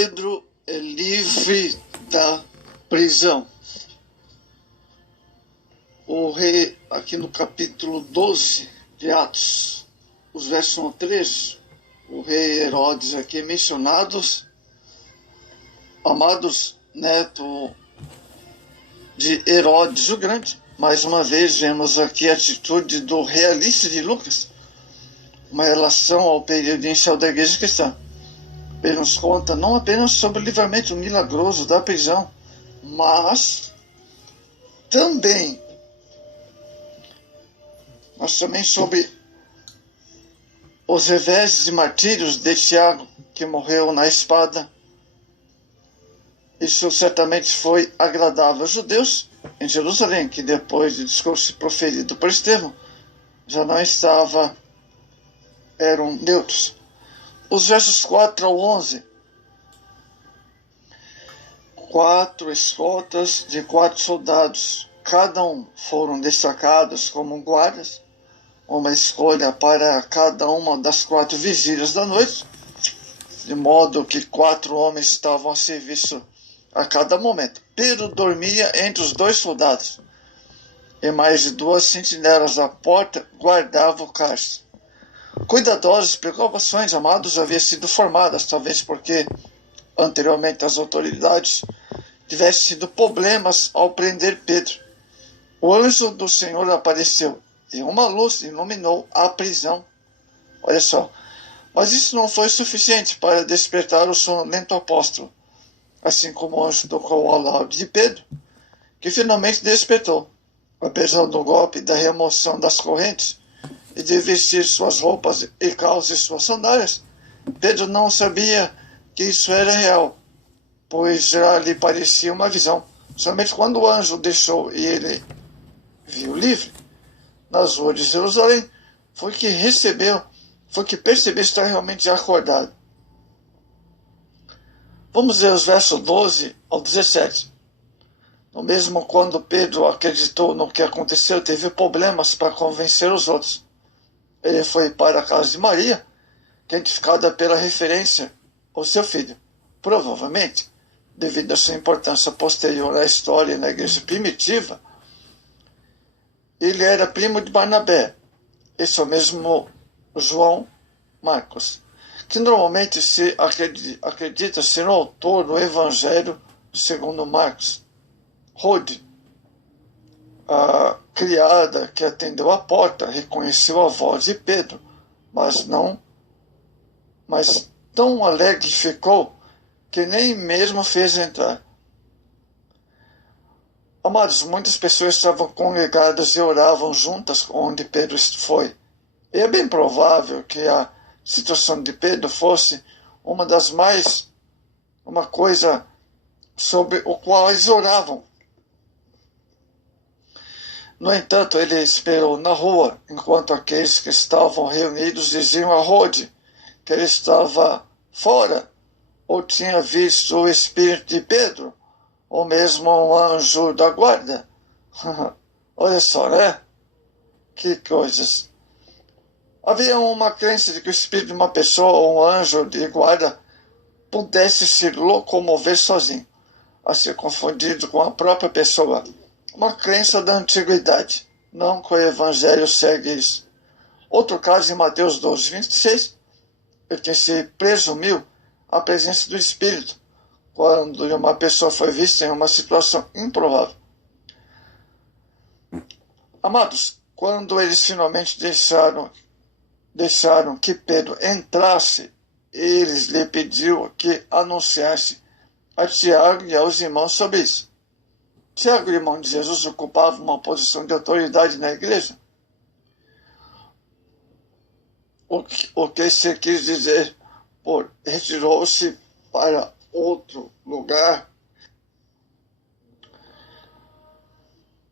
Pedro é livre da prisão. O rei, aqui no capítulo 12 de Atos, os versos 1 a 13, o rei Herodes aqui mencionados, amados neto de Herodes o Grande. Mais uma vez vemos aqui a atitude do realista de Lucas, uma relação ao período inicial da igreja cristã. Ele nos conta não apenas sobre o livramento milagroso da prisão, mas também sobre os reveses e martírios de Tiago, que morreu na espada. Isso certamente foi agradável aos judeus em Jerusalém, que depois do discurso proferido por Estevão, já não eram neutros. Os versos 4 ao 11. 4 escoltas de 4 soldados, cada um foram destacados como guardas, uma escolha para cada uma das 4 vigílias da noite, de modo que 4 homens estavam a serviço a cada momento. Pedro dormia entre os 2 soldados, e mais de 2 sentinelas à porta guardavam o cárcere. Cuidadosas precauções, amados, haviam sido formadas, talvez porque anteriormente as autoridades tivessem tido problemas ao prender Pedro. O anjo do Senhor apareceu e uma luz iluminou a prisão. Olha só. Mas isso não foi suficiente para despertar o sonolento apóstolo, assim como o anjo tocou ao lado de Pedro, que finalmente despertou, apesar do golpe da remoção das correntes e de vestir suas roupas e calças e suas sandálias. Pedro não sabia que isso era real, pois já lhe parecia uma visão. Somente quando o anjo deixou e ele viu livre nas ruas de Jerusalém, foi que percebeu estar realmente acordado. Vamos ver os versos 12 ao 17. No mesmo quando Pedro acreditou no que aconteceu, teve problemas para convencer os outros. Ele foi para a casa de Maria, identificada pela referência ao seu filho. Provavelmente, devido à sua importância posterior à história na igreja primitiva, ele era primo de Barnabé. Esse é o mesmo João Marcos, que normalmente se acredita ser o autor do Evangelho segundo Marcos. Rode, a criada que atendeu à porta, reconheceu a voz de Pedro, mas tão alegre ficou que nem mesmo fez entrar. Amados, muitas pessoas estavam congregadas e oravam juntas onde Pedro foi. E é bem provável que a situação de Pedro fosse uma coisa sobre o qual eles oravam. No entanto, ele esperou na rua, enquanto aqueles que estavam reunidos diziam a Rode que ele estava fora, ou tinha visto o espírito de Pedro, ou mesmo um anjo da guarda. Olha só, né? Que coisas. Havia uma crença de que o espírito de uma pessoa ou um anjo de guarda pudesse se locomover sozinho, a ser confundido com a própria pessoa. Uma crença da antiguidade, não que o Evangelho segue isso. Outro caso em Mateus 12, 26, ele que se presumiu a presença do Espírito, quando uma pessoa foi vista em uma situação improvável. Amados, quando eles finalmente deixaram que Pedro entrasse, eles lhe pediu que anunciasse a Tiago e aos irmãos sobre isso. Tiago, irmão de Jesus, ocupava uma posição de autoridade na igreja. O que se quis dizer por retirou-se para outro lugar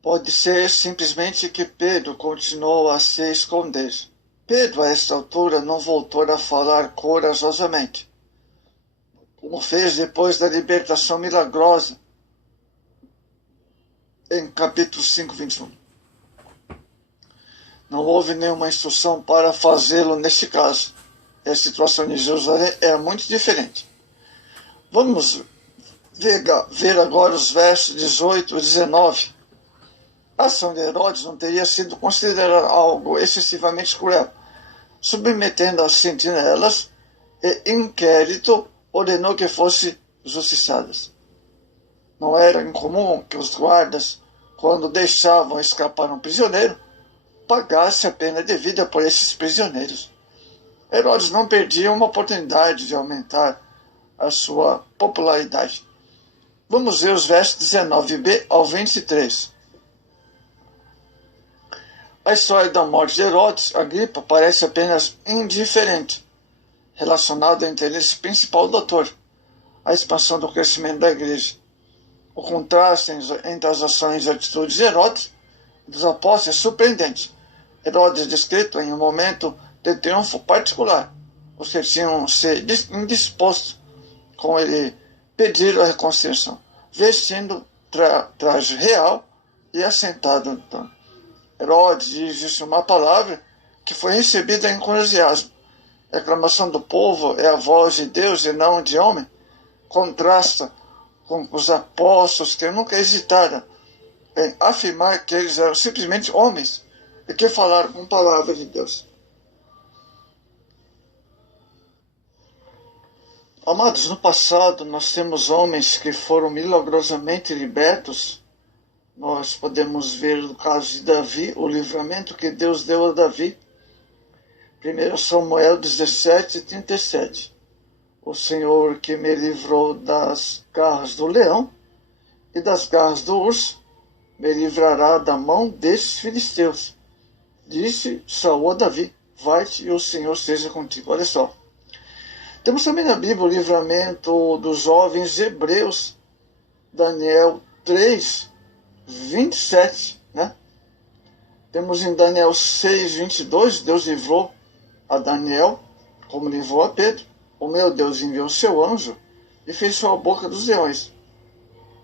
pode ser simplesmente que Pedro continuou a se esconder. Pedro, a esta altura, não voltou a falar corajosamente, como fez depois da libertação milagrosa em capítulo 5, 21. Não houve nenhuma instrução para fazê-lo neste caso. A situação de Jerusalém é muito diferente. Vamos ver agora os versos 18 e 19. A ação de Herodes não teria sido considerada algo excessivamente cruel. Submetendo as sentinelas e inquérito, ordenou que fossem justiçadas. Não era incomum que os guardas, quando deixavam escapar um prisioneiro, pagassem a pena devida por esses prisioneiros. Herodes não perdia uma oportunidade de aumentar a sua popularidade. Vamos ver os versos 19b ao 23. A história da morte de Herodes Agripa parece apenas indiferente, relacionada ao interesse principal do autor, a expansão do crescimento da igreja. O contraste entre as ações e atitudes de Herodes e dos apóstolos é surpreendente. Herodes é descrito em um momento de triunfo particular. Os que tinham se indispostos com ele pediram a reconciliação, vestindo traje real e assentado no trono. Herodes diz uma palavra que foi recebida em entusiasmo. A aclamação do povo é a voz de Deus e não de homem. Contrasta com os apóstolos que nunca hesitaram em afirmar que eles eram simplesmente homens e que falaram com palavras de Deus. Amados, no passado nós temos homens que foram milagrosamente libertos. Nós podemos ver no caso de Davi, o livramento que Deus deu a Davi. 1 Samuel 17, 37. O Senhor que me livrou das garras do leão e das garras do urso, me livrará da mão destes filisteus. Disse Saul a Davi, vai-te e o Senhor seja contigo. Olha só. Temos também na Bíblia o livramento dos jovens hebreus, Daniel 3, 27, né? Temos em Daniel 6, 22, Deus livrou a Daniel, como livrou a Pedro. O meu Deus enviou seu anjo e fechou a boca dos leões,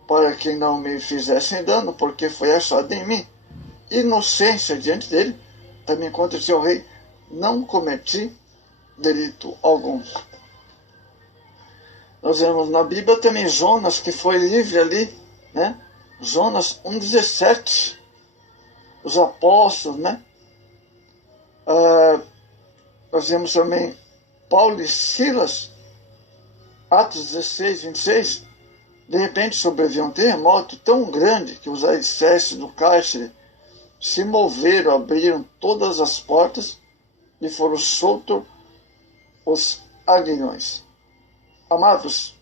para que não me fizessem dano, porque foi achado em mim inocência diante dele. Também contra o seu rei não cometi delito algum. Nós vemos na Bíblia também Jonas, que foi livre ali, né? Jonas 1,17. Os apóstolos, né? Nós vemos também Paulo e Silas, Atos 16, 26. De repente sobreveio um terremoto tão grande que os alicerces do cárcere se moveram, abriram todas as portas e foram soltos os aguilhões. Amados,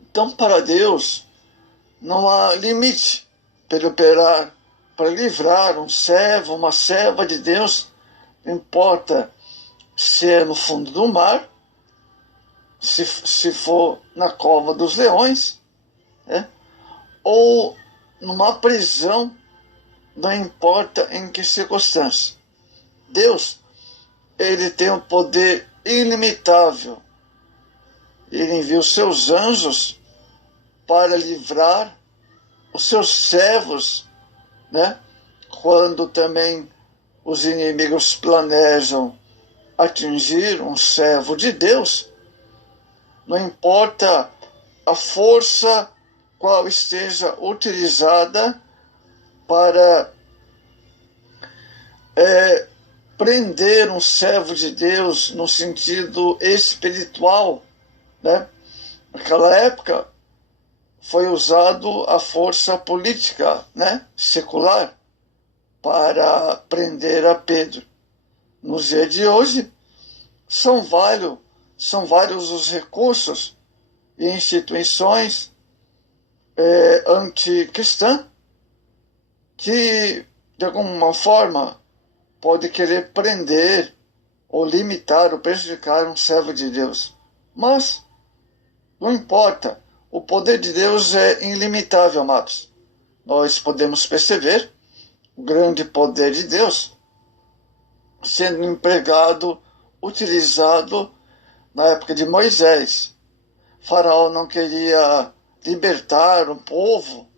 então para Deus não há limite para operar, para livrar um servo, uma serva de Deus, não importa se é no fundo do mar, se for na cova dos leões, né? Ou numa prisão, não importa em que circunstância. Deus, ele tem um poder ilimitável. Ele envia os seus anjos para livrar os seus servos, né? Quando também os inimigos planejam atingir um servo de Deus, não importa a força qual esteja utilizada para prender um servo de Deus no sentido espiritual, né? Naquela época foi usado a força política, né? Secular para prender a Pedro. Nos dias de hoje são vários os recursos e instituições anticristãs que de alguma forma pode querer prender ou limitar ou prejudicar um servo de Deus. Mas não importa, o poder de Deus é ilimitável, amados. Nós podemos perceber o grande poder de Deus sendo empregado, utilizado na época de Moisés. Faraó não queria libertar o povo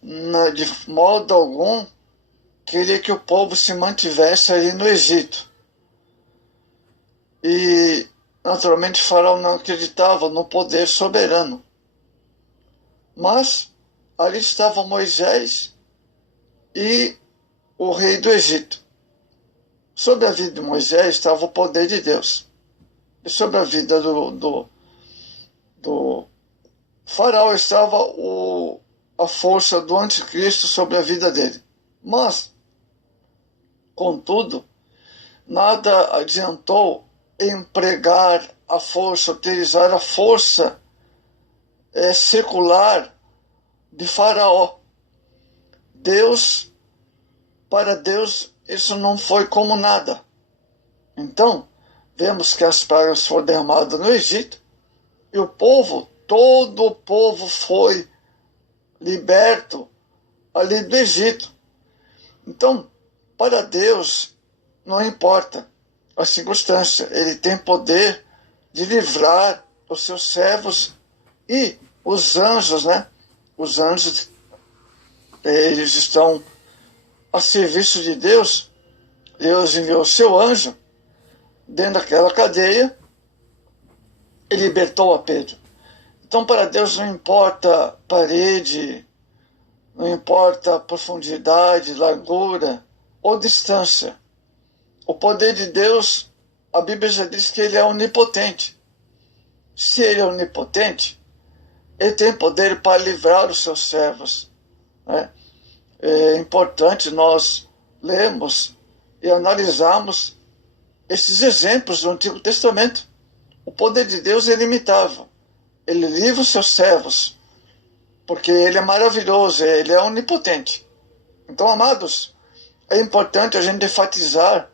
de modo algum, queria que o povo se mantivesse ali no Egito. E Naturalmente, Faraó não acreditava no poder soberano. Mas ali estava Moisés e o rei do Egito. Sobre a vida de Moisés estava o poder de Deus. E sobre a vida do Faraó estava a força do anticristo sobre a vida dele. Mas, contudo, nada adiantou empregar a força, utilizar a força secular de Faraó. Para Deus, isso não foi como nada. Então, vemos que as pragas foram derramadas no Egito e todo o povo foi liberto ali do Egito. Então, para Deus, não importa a circunstância, Ele tem poder de livrar os seus servos e os anjos, né? Os anjos, eles estão a serviço de Deus. Deus enviou o seu anjo dentro daquela cadeia e libertou a Pedro. Então, para Deus não importa parede, não importa profundidade, largura ou distância. O poder de Deus, a Bíblia já diz que Ele é onipotente. Se Ele é onipotente, Ele tem poder para livrar os seus servos, né? É importante nós lermos e analisarmos esses exemplos do Antigo Testamento. O poder de Deus é ilimitável. Ele livra os seus servos, porque Ele é maravilhoso, Ele é onipotente. Então, amados, é importante a gente enfatizar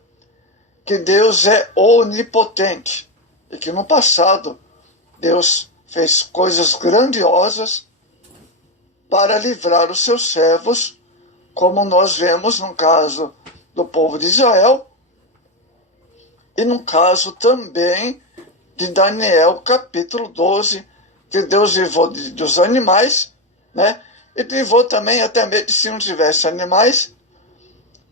que Deus é onipotente e que no passado Deus fez coisas grandiosas para livrar os seus servos, como nós vemos no caso do povo de Israel e no caso também de Daniel, capítulo 12, que Deus livrou dos animais, né? E livrou também até mesmo se não tivesse animais,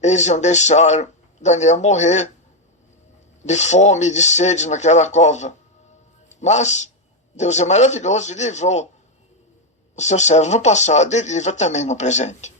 eles iam deixar Daniel morrer de fome e de sede naquela cova. Mas Deus é maravilhoso e livrou os seus servos no passado e livra também no presente.